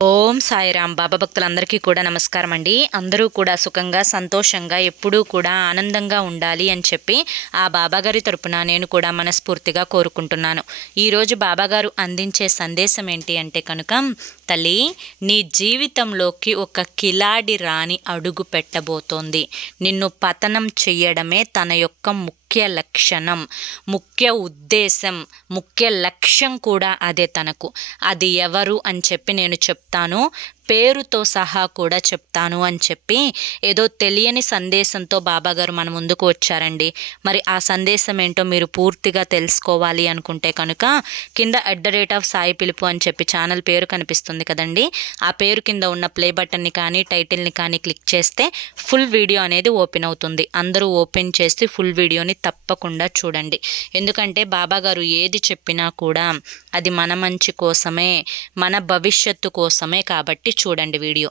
ఓం సాయిరామ్. బాబా భక్తులందరికీ కూడా నమస్కారం అండి. అందరూ కూడా సుఖంగా సంతోషంగా ఎప్పుడూ కూడా ఆనందంగా ఉండాలి అని చెప్పి ఆ బాబాగారి తరపున నేను కూడా మనస్ఫూర్తిగా కోరుకుంటున్నాను. ఈరోజు బాబాగారు అందించే సందేశం ఏంటి అంటే కనుక తల్లి నీ జీవితంలోకి ఒక కిలాడి రాణి అడుగు పెట్టబోతోంది. నిన్ను పతనం చెయ్యడమే తన యొక్క ముఖ్య ముఖ్య లక్షణం ముఖ్య ఉద్దేశం ముఖ్య లక్ష్యం కూడా అదే తనకు. అది ఎవరు అని చెప్పి నేను చెప్తాను పేరుతో సహా కూడా చెప్తాను అని చెప్పి ఏదో తెలియని సందేశంతో బాబాగారు మన ముందుకు వచ్చారండి. మరి ఆ సందేశం ఏంటో మీరు పూర్తిగా తెలుసుకోవాలి అనుకుంటే కనుక కింద at the rate of Sai Pilupu అని చెప్పి ఛానల్ పేరు కనిపిస్తుంది కదండి. ఆ పేరు కింద ఉన్న ప్లే బటన్ని కానీ టైటిల్ని కానీ క్లిక్ చేస్తే ఫుల్ వీడియో అనేది ఓపెన్ అవుతుంది. అందరూ ఓపెన్ చేసి ఫుల్ వీడియోని తప్పకుండా చూడండి. ఎందుకంటే బాబాగారు ఏది చెప్పినా కూడా అది మన మంచి కోసమే మన భవిష్యత్తు కోసమే కాబట్టి చూడండి వీడియో.